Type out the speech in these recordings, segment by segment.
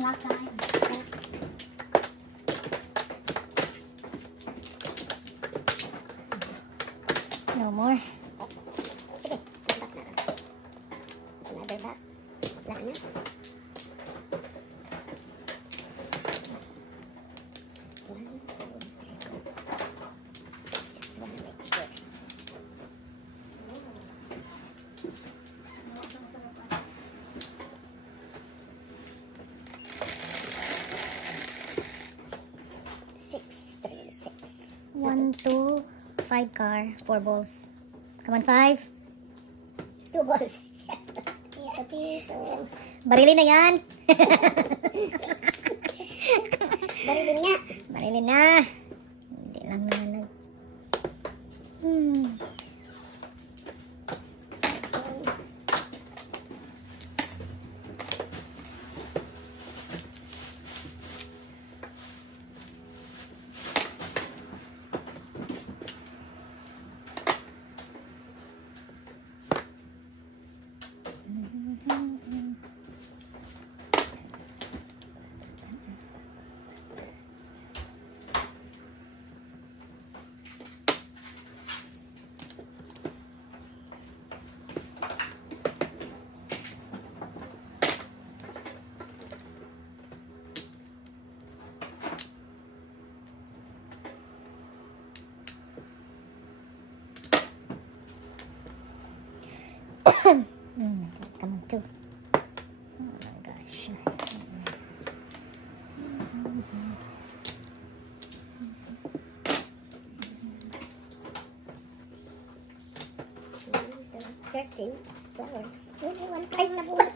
snack time. No more. Sige, back na lang. Another back. Wala na. Just wanna make sure. 1, 2, 5 car, 4 balls. Come on, 5. 2 balls. Piso. Barilin na yan. Barilin nga. Barilin na. Hindi lang naman. Come on, 2. Oh my gosh. $13 Only 1.5 na buhat.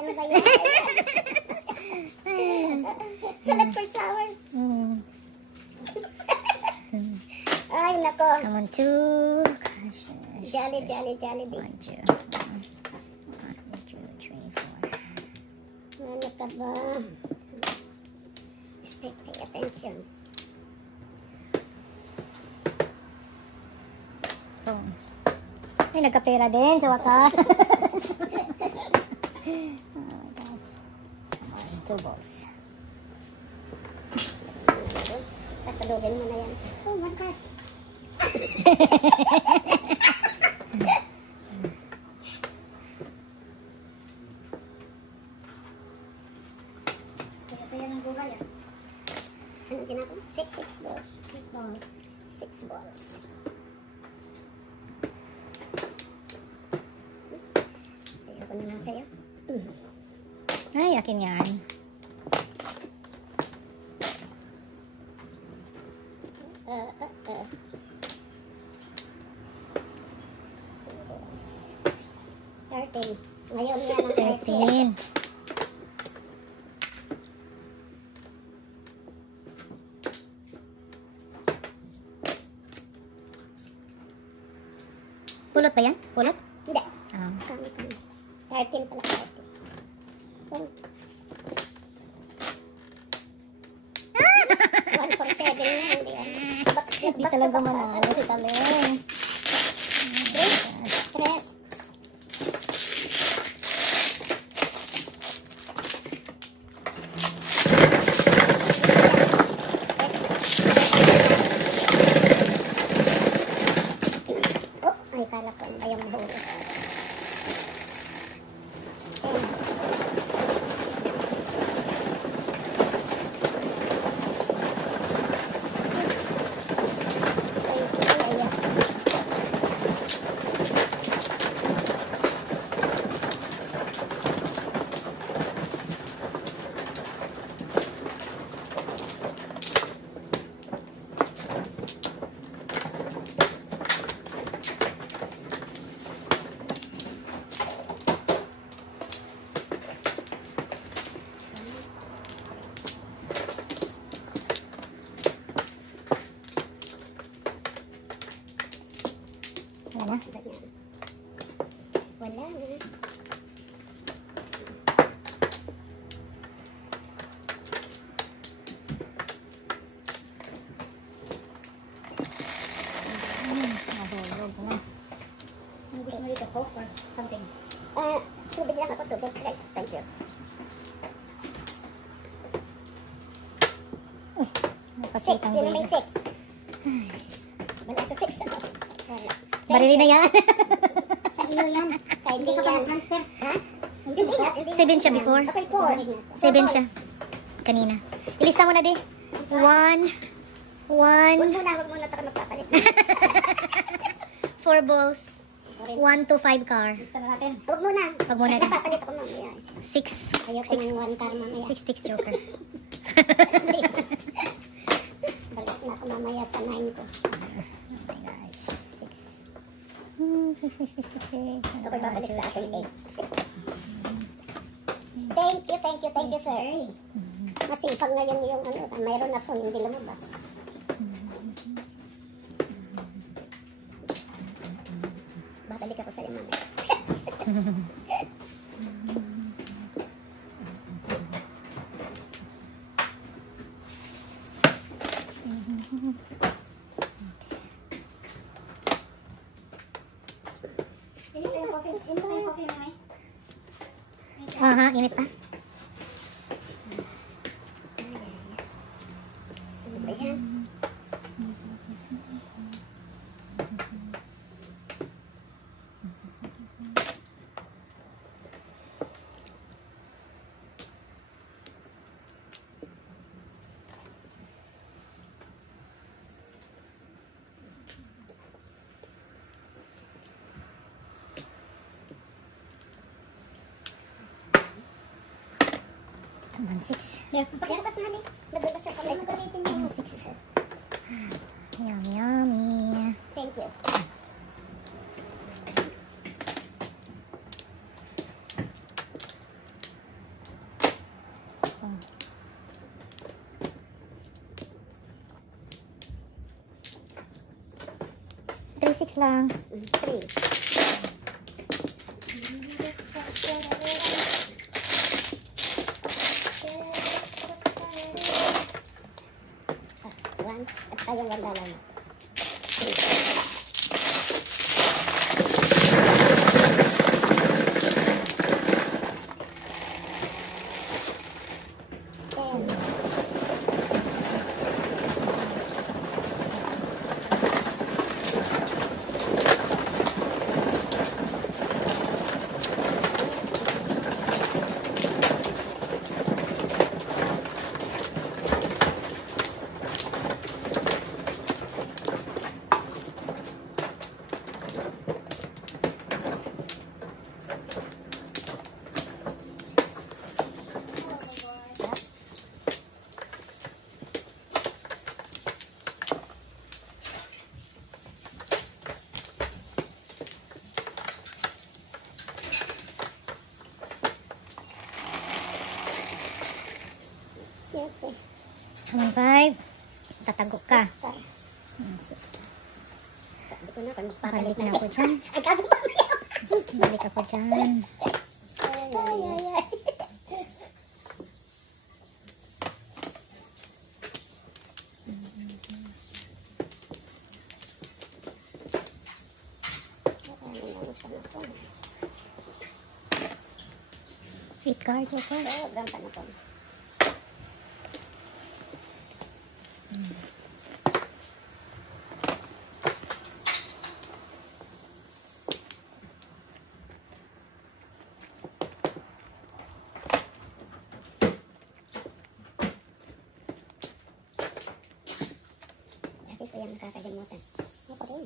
Ano ba yan? Salad for flowers. Ay, nako. Come on, 2. Jolly. 1, 2, 3, 4. Ano ka ba? Stay, pay attention. Oh. Ay, nagkapera din sa wakas. Oh my gosh. Come on, 2 balls. Tatulogin mo na yan. Oh, one card. Saya ng gulay ah. Anong ginagawa? 6 balls. 6 balls. 6 balls. Ayoko na lang sa'yo. Ay, akin yan. Ngayon nga ng 13. 13. Pulot ba yan? Pulot? Hindi. Oh. 13 pala. 13. Oh. 147 na. Hindi talaga manalo si Taleng. Stress. Ay, kala ko ang bayang mahuli. Wala na. Wala na. Nahulog na. Ang gusto mo Sino may 6? Wala sa 6 ano? Wala. Barili na yan. Sa iyo yan. Kaya hindi ka pa transfer. Ha? Hindi nga. 7 siya before. Okay, 4. 7 siya. Kanina. Ilista mo na di. 1. 1. Huwag muna taka magpapalit. 4 balls. 1 to 5 car. Gusto na natin. Huwag muna. Huwag muna din. Papalit ako mamaya. 6. Ayaw ko ng 1 car mamaya. 6 sticks joker. Balik na ako mamaya sa 9 ko. Oh my gosh. 6. 6. Ako babalik sa akin 8. Thank you, sir. Masipag na yung ano, mayroon ako hindi lumabas. Babalik ako sa iyo mamaya. Aha, init pa. Ano ba yan? Come on, 6. Yan, pakilapas na ni. Nagbabas sa kamay. Magamitin mo. 6. Yummy. Thank you. Oh. 3-6 lang. 3. One. At tayong ganda lang. 7. Come on, 5. Tatago ka. Sorry. Jesus. Sabi ko na, kung Balik na ako dyan. Ang kaso mamaya. Balik ako dyan. Ay. Sweet card, joker. Sobrang panapon. Ito yung nakakalimutan. Ako rin.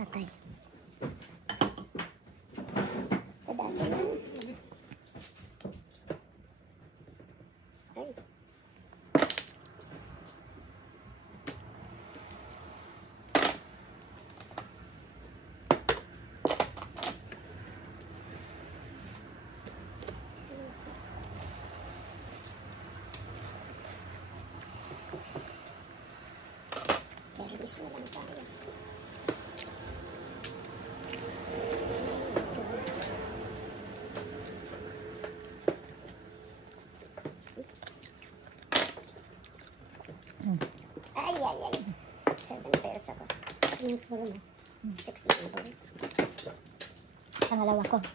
Patay. Padasin lang. Ay. lang tayo. Ay, ay, ay. 7 pairs ako. Yung puro na. 6 numbers. Pangalawa ko. 3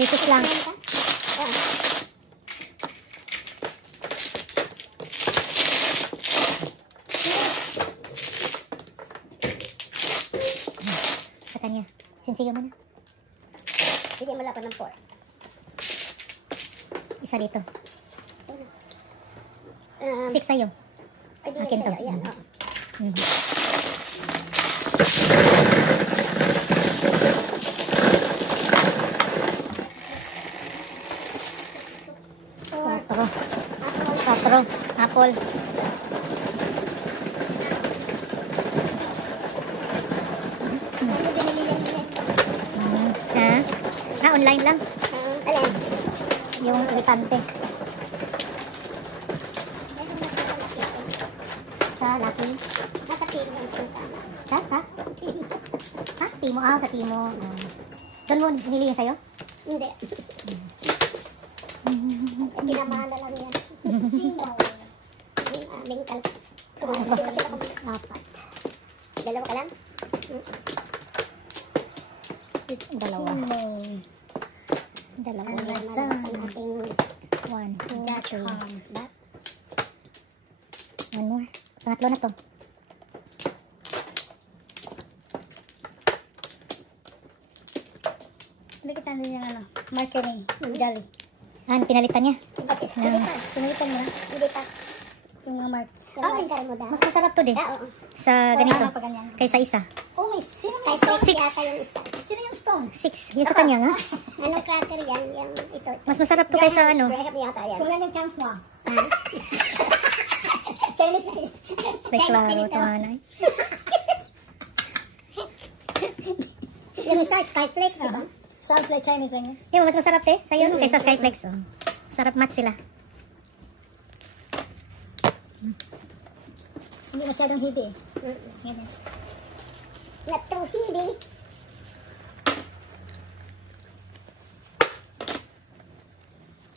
pieces lang. Ah. Sa kanya. Sinsigaw mo na. Bigyan mo lang ako ng 4. Isa dito. 6 Um, sa'yo. Ay, di Akin to. sa'yo. Ayan, oh. Mhm. Quatro. Apple. Ano binili yan ulit? Ha? Online lang. Alin? Yung elepante. Sa Lucky. Nasa pili lang ito sana. Sa? Ha? Timo. Sa Timo. Doon mo hinili yun sa'yo? Hindi. Pinamahan na lang yan. Singaw. Yung aming Apat. Dalawa ka lang? Dalawa. Dalawa. Sa ating 1, 2, 3. One more. Pangatlo na to. Hindi kita yung ano, marketing, jolly. Pinalitan niya. Pinalitan mo na, Hindi pa. yung mga mark. Okay. Try mo daw. Mas masarap to din. Oo. Sa ganito. Pa ganyan. Kaysa isa. Oh, may sino Kahit yung stone? 6 yata yung isa. Sino yung stone? 6. Yung sa kanya nga. Anong cracker yan? Yung ito. Mas masarap to kaysa ano. Graham yata yan. Kung yung chance mo ah. Chinese. May klaro ito hanay. Yung isa, Skyflakes, di ba? Sounds like Chinese lang yun. Yung mas masarap sa'yo kaysa Skyflex. Oh. Sarap match sila. Hindi masyadong hibi eh. Not too heavy.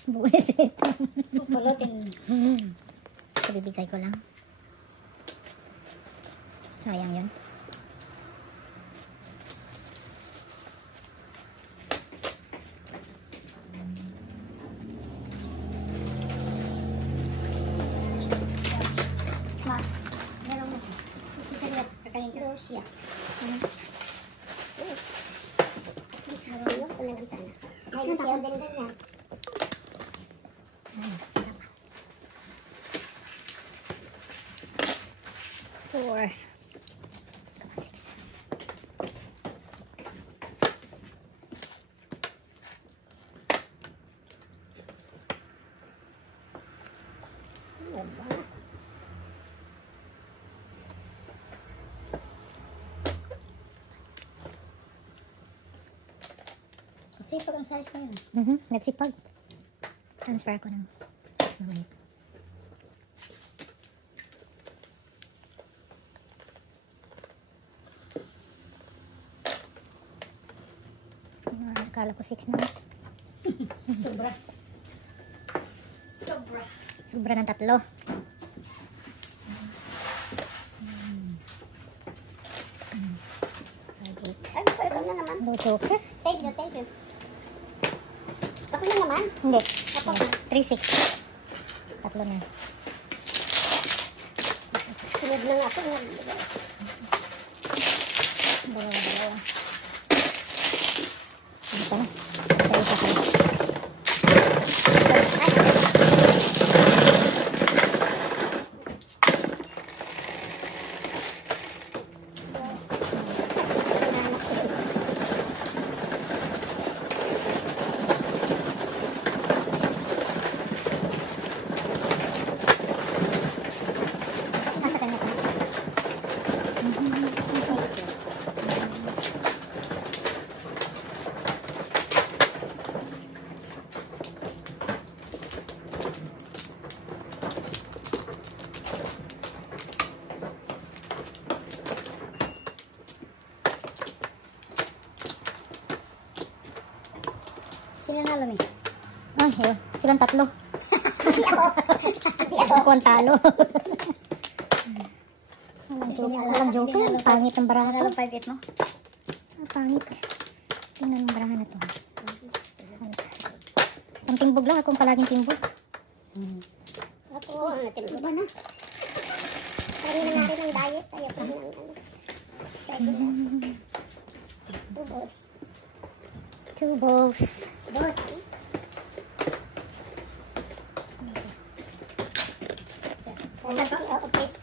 Buwis ito. Pupulutin. So, bibigay ko lang. Sayang yun. Ma, meron mo. Sisariya, kakain ka. Russia. Ayun ko na lang sana. May Russia din din yan. Sarap. 4. 6. Ano ba? Kasi pag ang size ko yun. Nagsipag. Transfer ko ng 6 naman. Akala ko 6 naman. Sobra. Sobra. Sobra ng 3. Ay, pwede na naman. No joker? Thank you, thank you. Ako na naman. Hindi. Ako na. 3, 6. 3 na. Sunod lang ako. Dalawa. Ito. Isa pa. Nasa kanya pa. silang tatlo. Hindi ako. Ako ang talo. Walang joker. Pangit ang barahan. Ano 5-8 mo? Pangit. Tingnan ang barahan na to. Ang timbog lang. Akong palaging timbog. Ako, timbog ba na? Parang na natin ang diet. Ayoko ng ano. Regular. 2 balls. 2 balls. Dos. Please.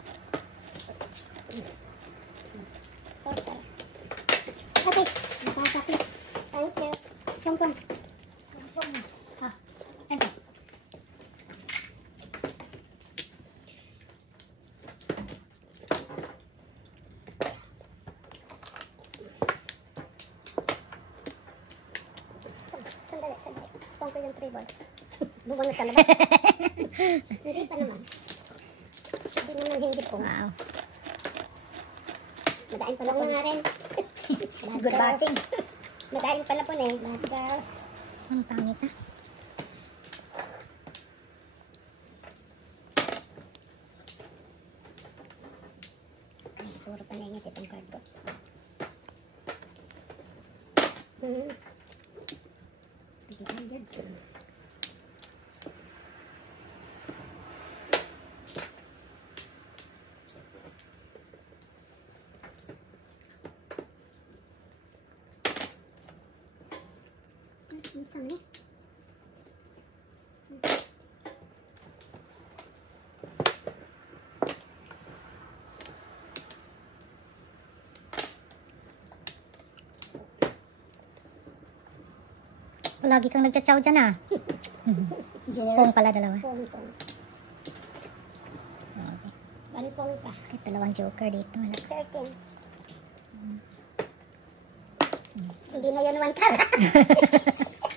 Okay. Nakakapit. Thank you. Pum-pum. Ah, ito. Sandali. Pump ko yung 3 balls. Bumunod ka na ba? Hindi pa naman. Hindi naman hindi po. Wow. Madain pala po nga rin. Good batting. Madain pala po na eh. Ang pangit ah. Ay, puro paningit itong card ko. Saan ni? Lagi kang nagtsatsaw dyan ah. Pong pala dalawa. Pong. Okay. Bali pong ka. Kahit dalawang joker dito. 13. Hindi na yun 1 card.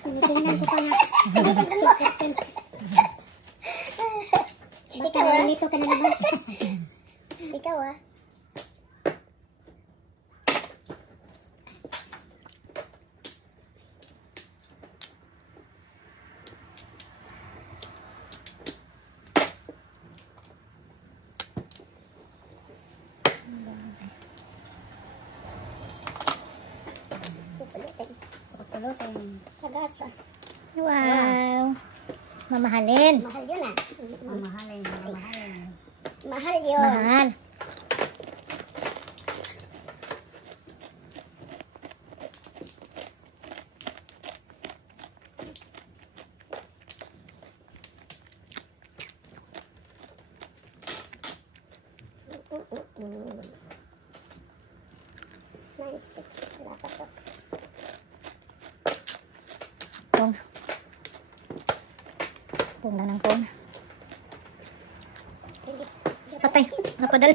Tinitingnan ko pa nga. Ikaw ah. Nalilito ka na naman. Ikaw ah. Pupulutin. Sagasa. Wow. Mamahalin. Mahal yun ah. Mamahalin. Mamahalin. Mahal yun. Mahal. Nice sticks. Wala pa to. Pong. Pong lang ng pong. Patay. Napadali.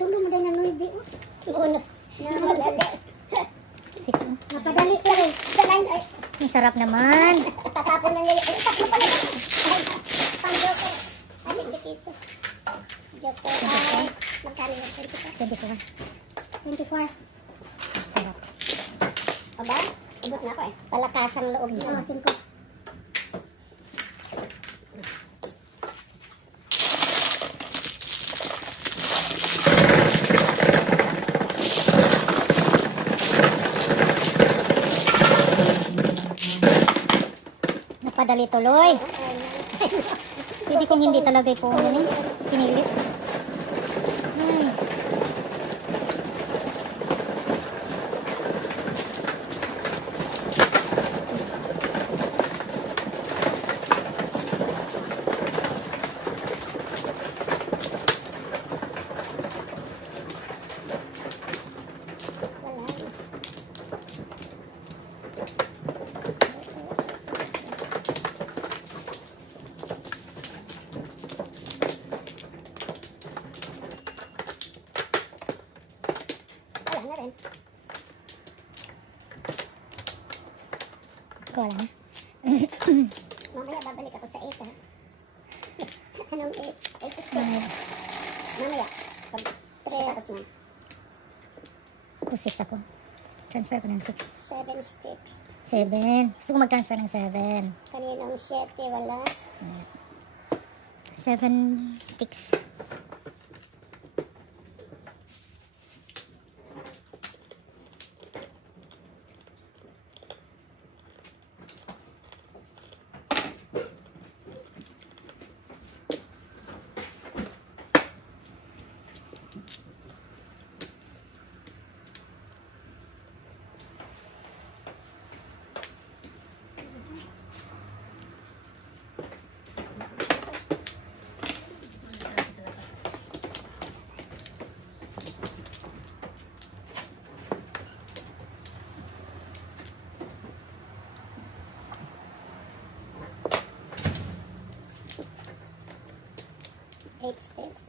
Tulong mo din ang nuibi. Uno. Napadali. 6. Napadali ka rin. Sa line ay. Ang sarap naman. Tatapon lang ngayon. Ay, tatlo pala. Pang joker. Ay, 50 pesos. Joker ay. Magkano yung 24. 24? 24. Sarap. Aba? Abot na ako eh. Palakasang loob niya. Oo, 5. Napadali tuloy. Pwede kung hindi talaga po pinilit. Ay. Wala na rin. Wala na. Mamaya babalik ako sa 8 ha. Anong 8? 8 is 8. Mamaya. Pag 3 tapos na. Ako 6 ako. Transfer ko ng 6. 7 sticks. 7. Gusto ko mag-transfer ng 7. Kaninang 7, wala. 7 sticks. Eight sticks.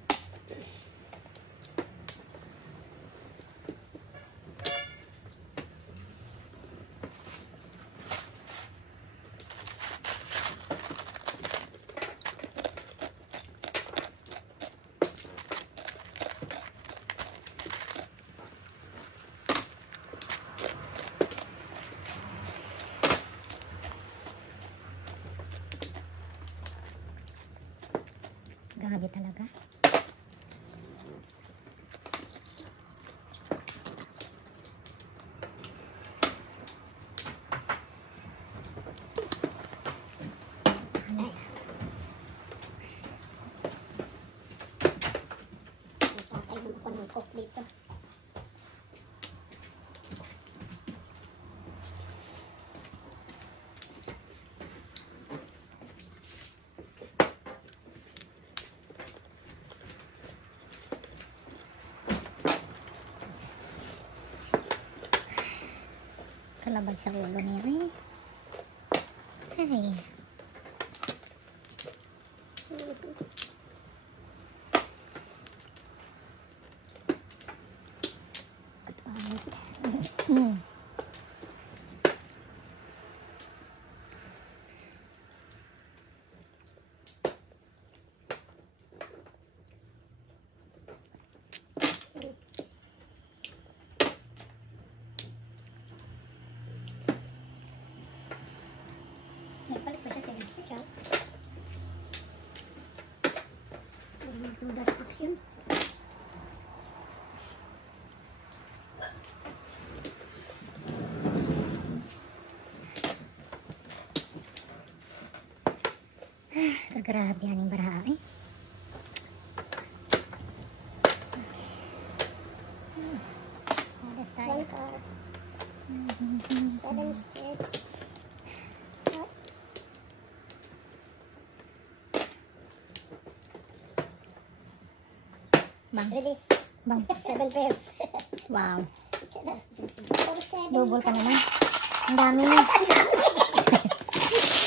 Grabe talaga. Patay mo ako ng coke dito. Kalabag sa ulo niya eh. Ay. Nagpalit ba siya 7 sticks? Siya. Duda sa action. Kagrabe yan yung baraha eh. Sadas tayo. One car. 7 sticks. Bang. Release. Bang. 7 pairs. Wow. 7. Double ka naman. Ang dami.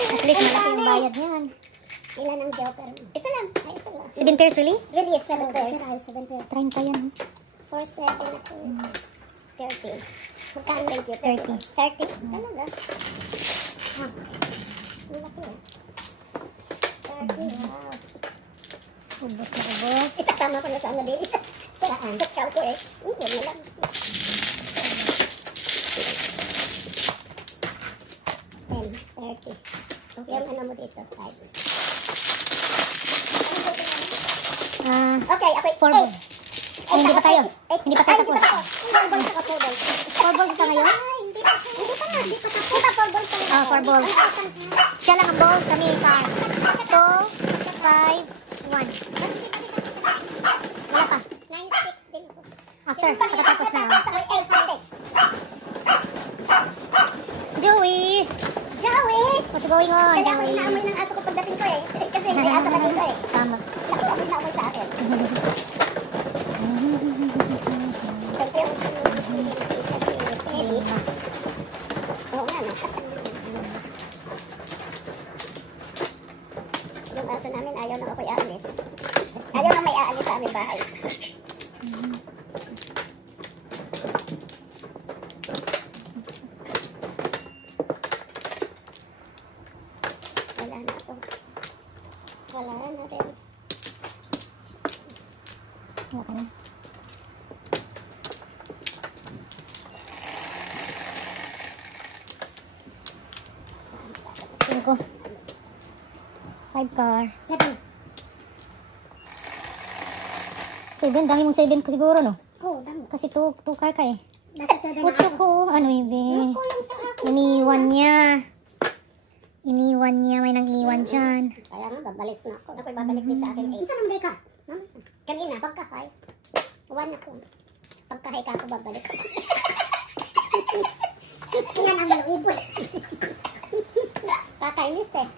At least malaki yung bayad niyan. Ilan ang joker mo? Isa lang. Ay, isa lang. 7 pairs release? Release 7 pairs. Ay, 7 pairs. 30 yan. 4, 7, 30. Magkano ba yung 30. 30. Talaga? Ah. Ang laki eh. 30. Wow. Ubos na ubos. Itatama ko na sa ano din. Saan? Sa chow ko eh. Huwag na lang. 10, 30. Yung ano mo dito? 5. Okay, ako 4 balls. Ay, hindi pa tayo. Hindi pa tayo tapos. 4 balls ako, 4 balls. 4 balls ka ngayon? Ay, hindi pa. Hindi pa nga. Hindi pa tapos. 4 balls pa lang. Ah, 4 balls. Siya lang ang balls, kami car. 2, 5, 1. Wala pa. 9 sticks din ako. After, pagkatapos na. Pagkatapos ako, 8 sticks. Joey! Joey! What's going on, Kaya ako Joey? inaamoy ng aso ko pagdating ko eh. Kasi may aso ka dito eh. Tama. Naku, amoy na amoy sa akin. Siyempre, kasi Lima. oo nga, no? Yung aso namin ayaw na ako'y aalis. Ayaw na may aalis sa aming bahay. Wala na ako. Wala na rin. Okay. ko. 5 car. 7. 7, dami mong 7 ko siguro, no? Oh, dami. Kasi 2 car ka eh. Nasa 7 na 8 ako. ko. Ano yun, Ako yung sa akin. Iniwan niya. Iniwan niya. May nang iwan dyan. Kaya nga, babalik na ako. Ako'y babalik din sa akin. Isa naman day ka. Kanina, pagkahay. Uwan ako. Pagkahay ka ako, babalik. Yan ang iboy. Kakainis eh.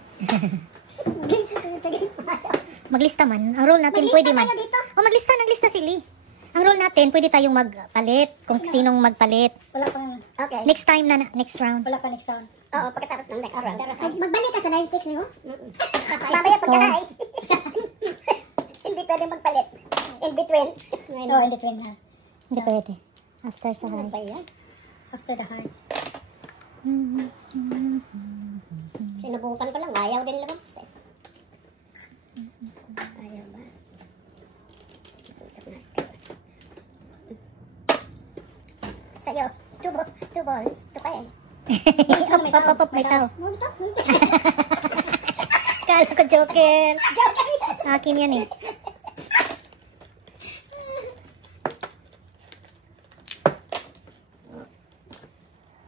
Maglista man. Ang rule natin, Maglista pwede man. tayo dito. Oh, naglista si Lee. Ang rule natin, pwede tayong magpalit. Kung sinong magpalit. Wala pa nga. Okay. Next time na, next round. Wala pa next round. Oo, pagkatapos ng next round. Magbalik ka sa 9-6 niyo? Mamaya pagkahay. Hindi pwede magpalit. In between. Oh, in between na. Hindi pwede. After sa Ano high. ba yan? After the heart. Sinubukan ko lang. Ayaw din lumabas eh. Ayaw ba? Sa'yo. Two balls. Ito ka eh. Up, may tao. Oh, ito. Kala ko joker. Akin yan eh.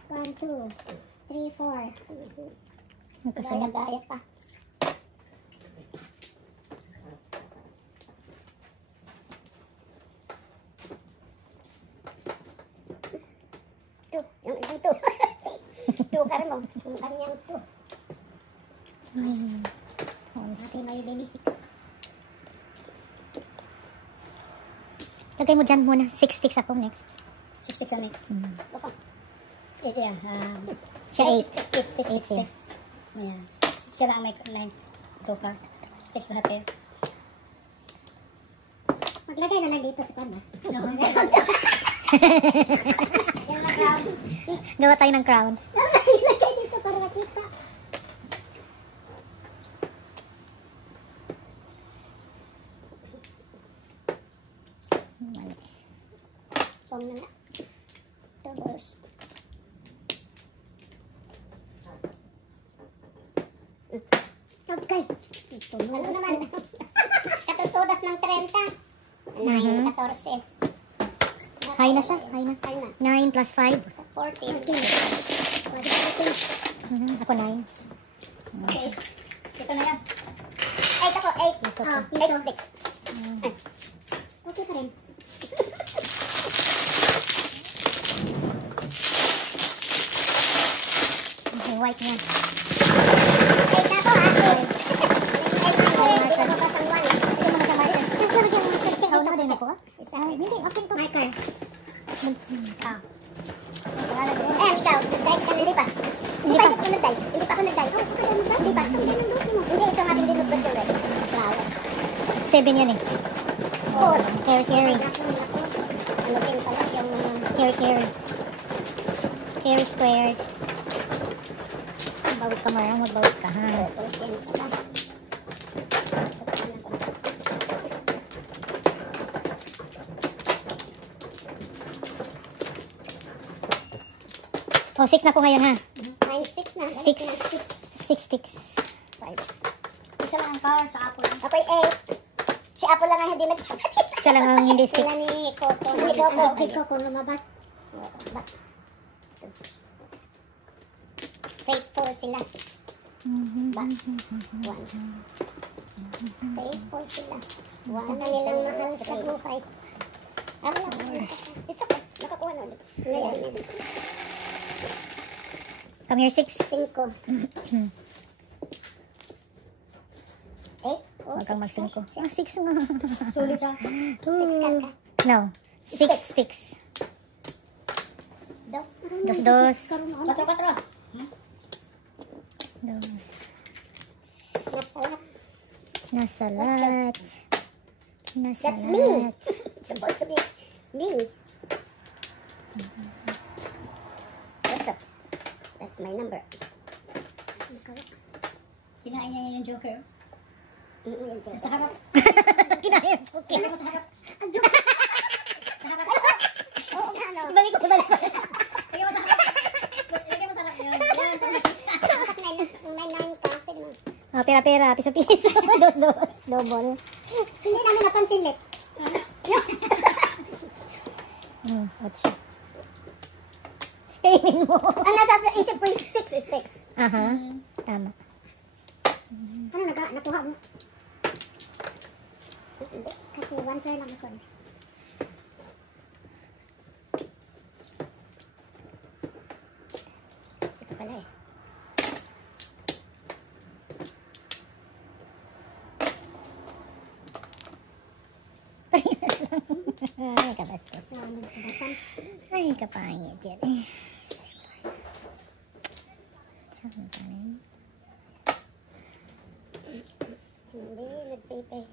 One, two, three, four. Magkasaya. Gaya pa. Two. Yung isang two. Two ka rin mo. Yung kanyang two. Ate may baby 6. Lagay mo dyan muna. 6 sticks ako next. 6 ang next. Baka. Ito yan. Siya 8. 6 sticks. 6 sticks. Ayan. Siya lang may 2 cars. Sticks lahat kayo. Maglagay na lang dito sa kanya. Yan na crown. Gawa tayo ng crown. Ilagay dito para makita. Mali. Pong na nga. Two balls. Okay. Ano naman? Katutudas ng 30. 9, 14. High na siya. High na. High na. 9 plus 5. 14. Ako 9. Okay. Ito na yan. 8 ako. 8. Piso Ah, ko. piso. 8 sticks. Okay pa rin. Okay, white niya. 8 na ako ha. 8 na ako. Hindi ko mabasang 1 eh. Ito mga kamay. Ikaw na din ako ah. Isa. Hindi, okay to. Marker. Eh, ikaw. Nag-dice ka na, di ba? Hindi pa ako nag-dice. Hindi pa ako nag-dice. Hindi pa. Hindi, ito nga din dinugtod yung red. Flower. 7 yan eh. 4. Carry, carry. Ano din pala yung... Carry, carry. Carry squared. Bawit ka marang, magbawit ka ha. Oh, 6 na ko ngayon ha. 9, 6 na. 6 sticks. 5. Isa lang ang car sa Apple. Ako'y 8. Si Apple lang ang hindi nagpapalit. Siya lang ang hindi Sila sticks. ni Coco. Hindi Ni ko Coco. Hindi ko kung lumabas. Faithful sila. Ba? 1. Faithful sila. 1. Sa kanilang mahal sa buhay. Ah, wala. It's okay. Nakakuha na ulit. Ngayon, maybe. Come here, 6. 5. 8. Huwag kang mag-5. Ah, 6 nga. Sulit siya. 6 ka. No. 6 sticks. Dos. Dos. 4. Dos. Nasarap. Nasalat. That's me. Nasalat. It's supposed to be me. What's up? That's my number. Kinain niya yung Joker. Yung Sa harap. Kinaya. Okay. Lagay mo sa harap. Sa harap. Oo nga, no? Ibalik ko, ibalik ko. Lagay mo sa harap. Lagay mo sa harap. Yan. May 9 ka. pera-pera, piso-piso, dos-dos, double. Hindi namin napansin, Lip. What's siya? Kainin mo. Ang nasa isip ko, 6 sticks. Aha, tama. Ano nakuha mo? Hindi, kasi 1 pair lang ako. Ito pala eh. Ay, kabastos. Nahulog sa basan. Ay, kapangit yan eh. Saan ka rin? Hindi, nagpipay.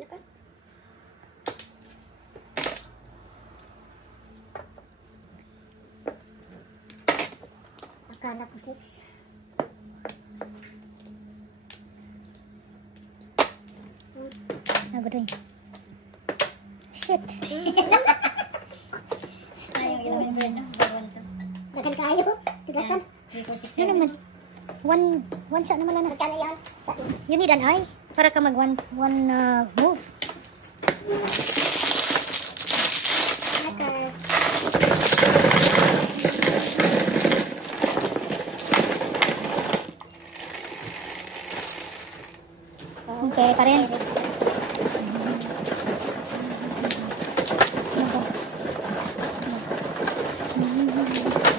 Naka? Akala ko 6. Ako rin. Shit. Ayaw ginawa yung bread, no? Bawal to. Dagan kayo. Tigasan. 3, 4, 6, Yun naman. One shot naman na. Magkano yan? Sa You need an eye para ka mag one move. naka... Okay, pa rin.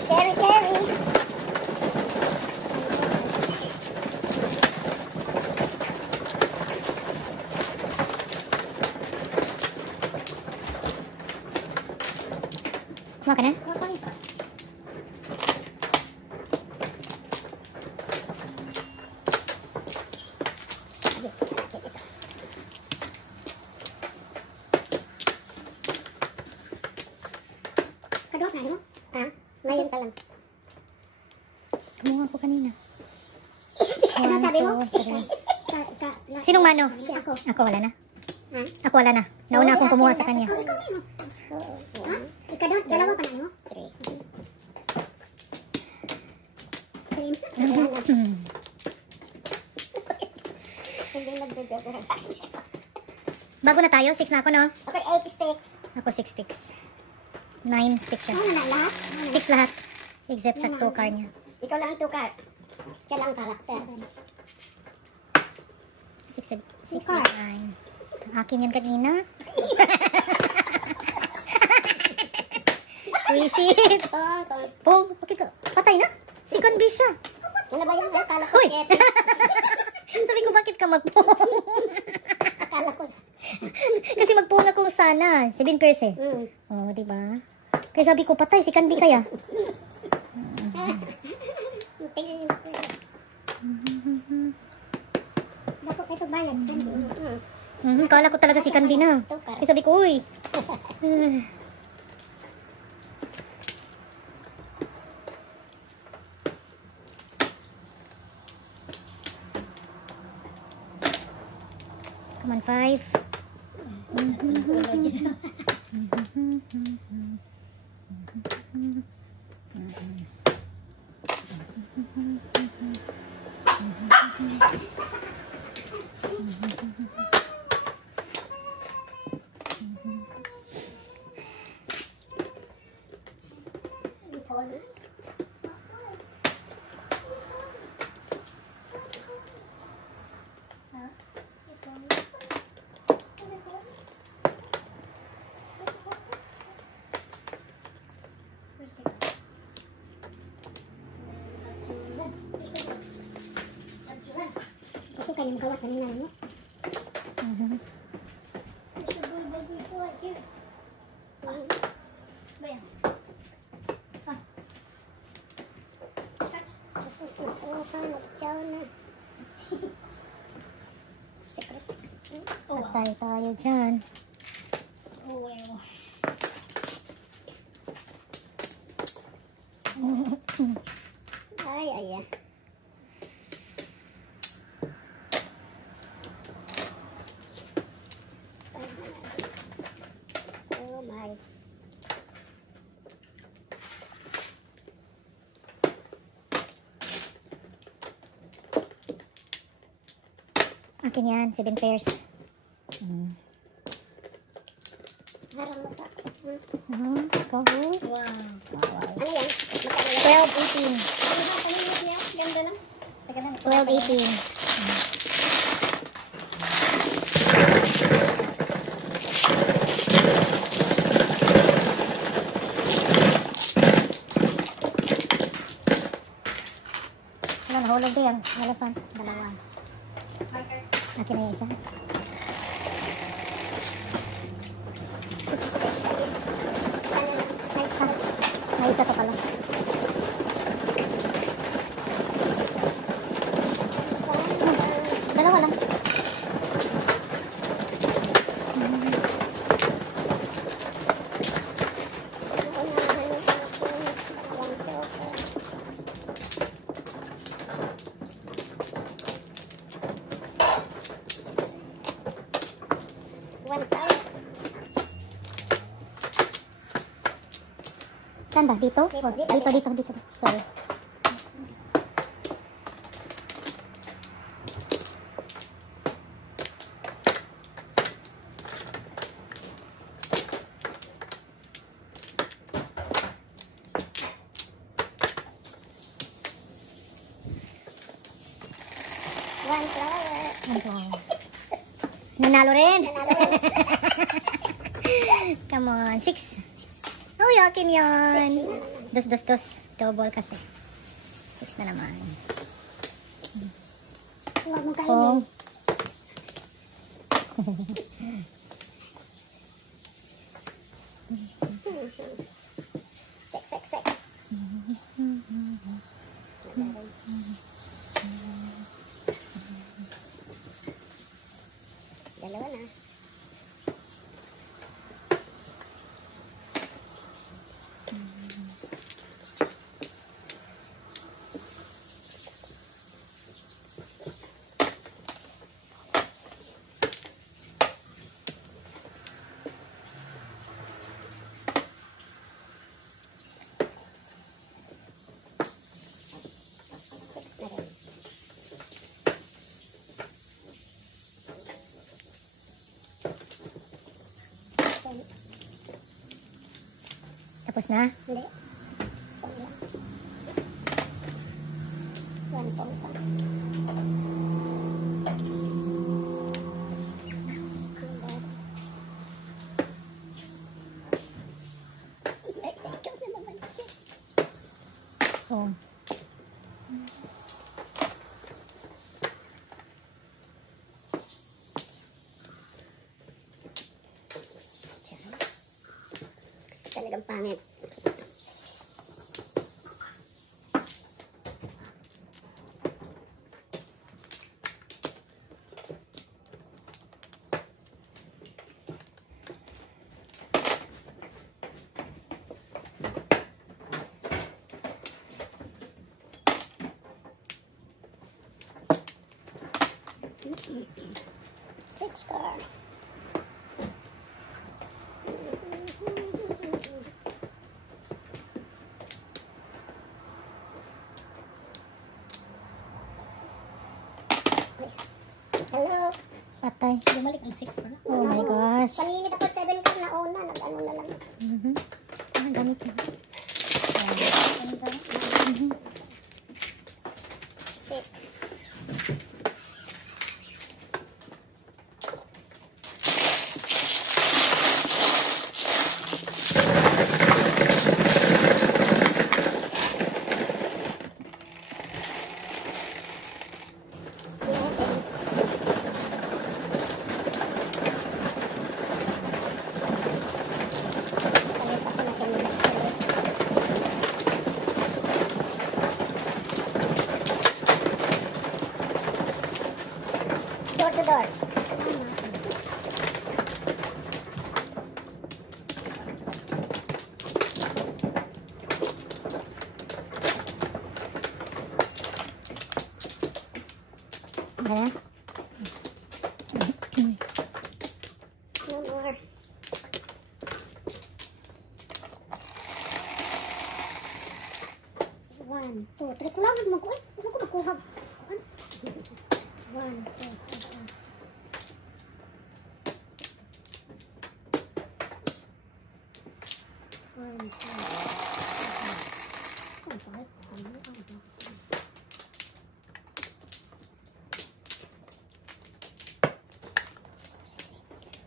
Carry, carry. Kuha ka na? Kadok na mo? Ha? Ngayon pa lang. Kumuha ko kanina. Ano sabi mo? One, two, three. Sinong Sinong mano? Si ako. Ako wala na. Ha? Ako wala na. Nauna akong kumuha sa kanya. Oh, ikaw na yun. Ha? Ikadot, dalawa pa na mo? 3. Same. Hindi nagjo-joke. Bago na tayo. 6 na ako, no? Okay, 8 sticks. Ako 6 sticks. 9 sticks siya. Ano na lahat? Sticks lahat. Except sa 2 car niya. Ikaw lang ang tukar. Siya lang karakter. 6, 6, Car. 9. Akin yan kanina. Uy, shit. Oh, bakit ka? Patay na? Second base siya. Ano ba yun? Akala ko Uy! shit. Sabi ko, bakit ka magpong? Akala ko. Kasi magpong ako sana. 7 pairs eh. Oh, di ba? Kaya sabi ko, patay, second base kaya. Tingnan niyo po. Dapat ito bayad. Kala ko talaga second base na. Kaya sabi ko, uy. Come on, 5. Ako kanyang gawa kanina mo. Patay tayo dyan. Ay, ay, ay. Oh my. Akin yan, 7 pairs. Harang mo pa. Kahul. Wow. Ano yan? Magkano yan? 12, 18. Ano ba? Panilit niya? Ganda lang. Sa ganun. 12, 18. Wala, nahulog din yan. Elephant. Dalawa. Akin na yung isa. May isa to pala. Dalawa lang. Saan ba? Dito? Dito. Sorry. One flower. Nanalo rin. Come on. 6. Uy, akin yun. Dos. Double kasi. 6 na naman. Huwag mong Oh. kainin. Six. Dalawa na. Tapos na? Hindi. One pong pa. Ikaw na naman siya. Oh. Talagang pangit. Six star. Hello. Patay. Bumalik ang 6 pala. Oh my gosh. Palinit ako 7 cup na una. Nag-ano na lang. Gamit mo. Six. Door to door. Ayan. No more. One, two, three. Kulangan mo ko. Ano ko nakuha? One, two, three.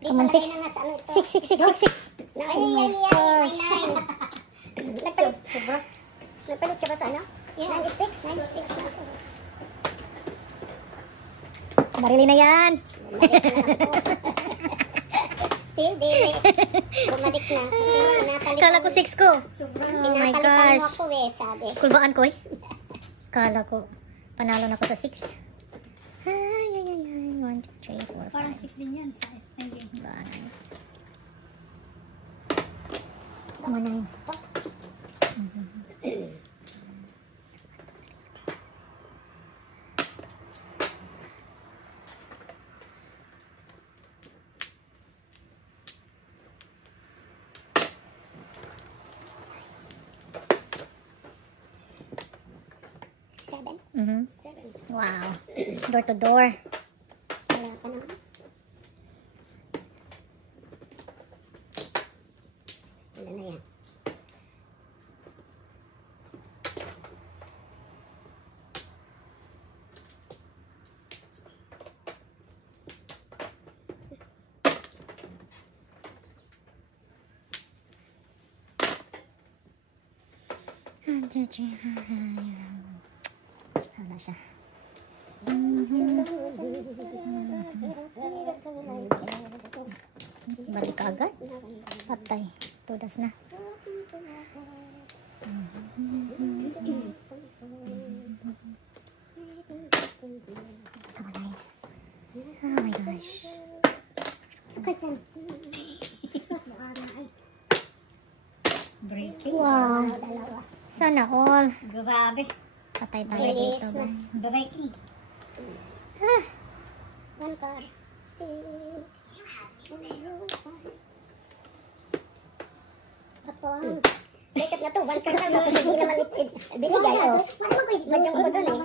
Common 6. 6, 6, 6, 6, 6. Ay, Oh my ay, ay, gosh. Nagpalit. Sobra. Nagpalit ka ba sa ano? 9 sticks? 9 sticks na ako. Barili na yan. Bumalik na ako. Hindi. Bumalik na. Pinapalitan- Kala ko 6 ko. Sobra. Oh my Pinapalitan mo gosh. ako sabi. Kulbaan ko eh. Kala ko. Panalo na ako sa 6. Ay, ay, ay, ay. 1, 2, 3, 4, 5. Parang 6 din yan. Size. Thank you. Tama na yun. Mhm. 7. Wow. Door to door. Wala pa naman. Wala na yan. Wala siya. Balik ka agad. Patay. Tudas na. Patay. Oh my gosh. Breaking. Wow. Dalawa. Sana all. Grabe. Patay tayo Release dito. na. Breaking. Ah, One car. 6. Tapos, makeup na to. One car lang. Tapos hindi naman binigay. Madyong ko doon eh.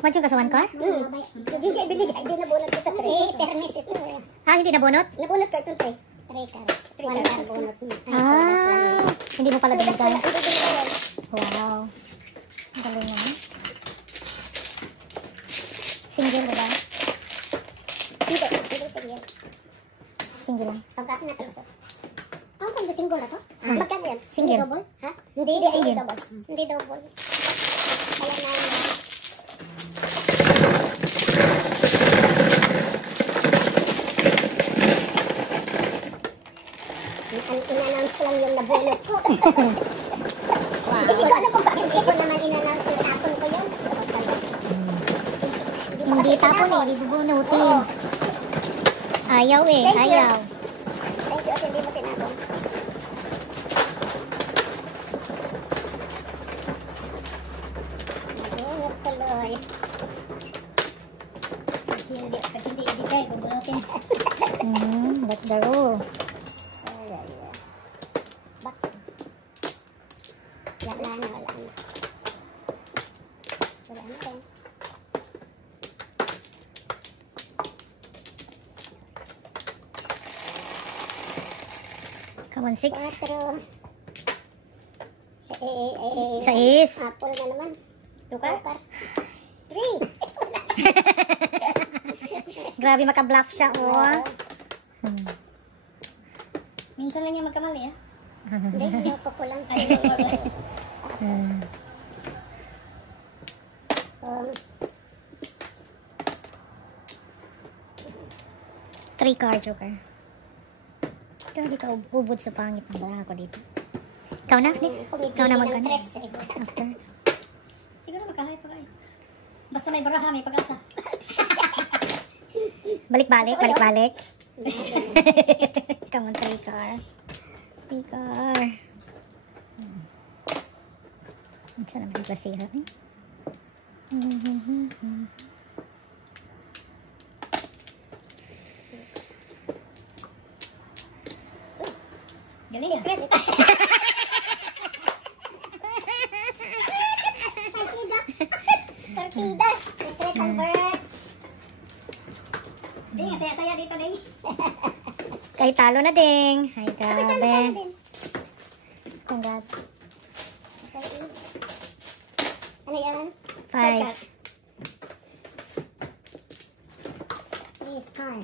Madyong ka sa one car? Hindi niya ibinigay. Hindi nabunot ko sa 3. Termis ito eh. Ah, hindi nabunot? Nabunot ko itong 3. 3 car. 3 car bunot. Ah, hindi mo pala binigay. Hindi binigay. Wow. Ang galing naman. Single ba ba? Hindi. Hindi sige. Single lang. Pagkaki na piso. Ang kung single na to? Magkano yan? Single. Hindi double? Ha? Hindi Single. double. Hindi double. Kaya na in-announce ko lang yung nabunot ko. Hindi ko alam kung bakit hindi ko naman in-announce yung tapon ko yun. Hindi tapon eh, hindi bubunutin. Ayaw eh, Thank you. ayaw. Thank you, at hindi mo tinapon. Nabunot tuloy. Hindi. Pag hindi ibigay, bubunutin. That's the rule. Ay, ay, ay. Bak. Wala na, wala na. Wala na rin. Come on, 6. 4. Sa is. Apple na naman. Tukar? 3. Grabe maka-bluff siya, oh. Minsan lang yung magkamali, ah. Hindi, hinoko ko lang Ay, sa'yo. Hmm. Um, 3 card joker. Ito, hindi ka ubod sa pangit ng barang ako dito. Ikaw na, Nick? Ikaw na magkano? After. Siguro magkahay pa kayo. Basta may baraha, may pag-asa. Balik-balik, balik-balik. Come on, 3 car. 3 car. Saan naman yung basiha, eh? Galing, ah. Tortida. Secret convert. Ding, ang saya-saya dito, Ding. Kahit talo na ding. Ay, grabe. Congrats. Ano yan? 5. Please, car.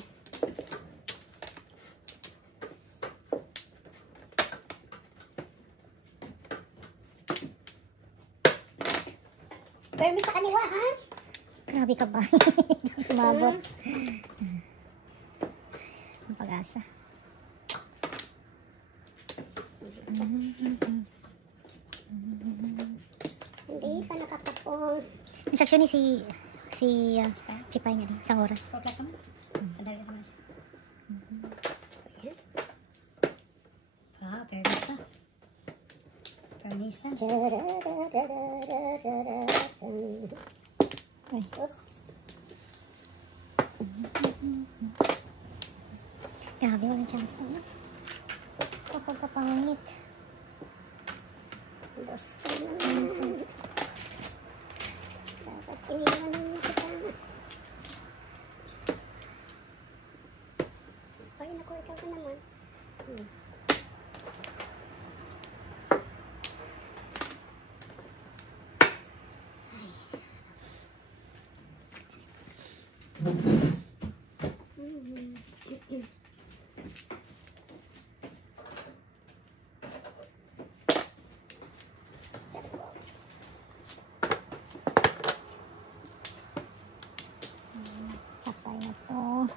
Permi sa kaliwa, ha? Grabe ka ba? Hindi ko sumabot. Ang pag-asa. Hindi pa nakatapos. Instruction ni si Chipay niya din. Isang oras. Soklat ka mo? Kadali ka naman siya. Ah, permisa. Permisa. Ay. Grabe, walang chance na. Kapag kapangit. Dos ka naman. Dapat iniwan mo kita. Ay, naku, ikaw ka naman. Patay na to.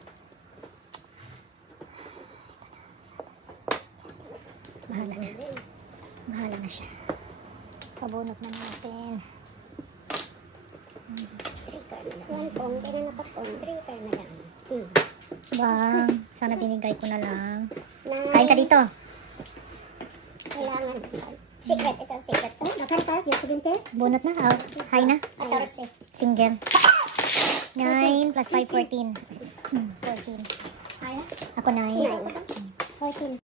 Bahala na. Bahala na siya. Pabunot na natin. Yan po, hindi na nakapon. 3 car na lang. Bang, sana binigay ko na lang. Nine. Kain ka dito. Kailangan. Secret, ito secret. Oh, nakar tayo, yung 20. Bunot na. Oh, high na. 14. Single. 9 plus 5, 14. 14. Ay, Ako 9. 14.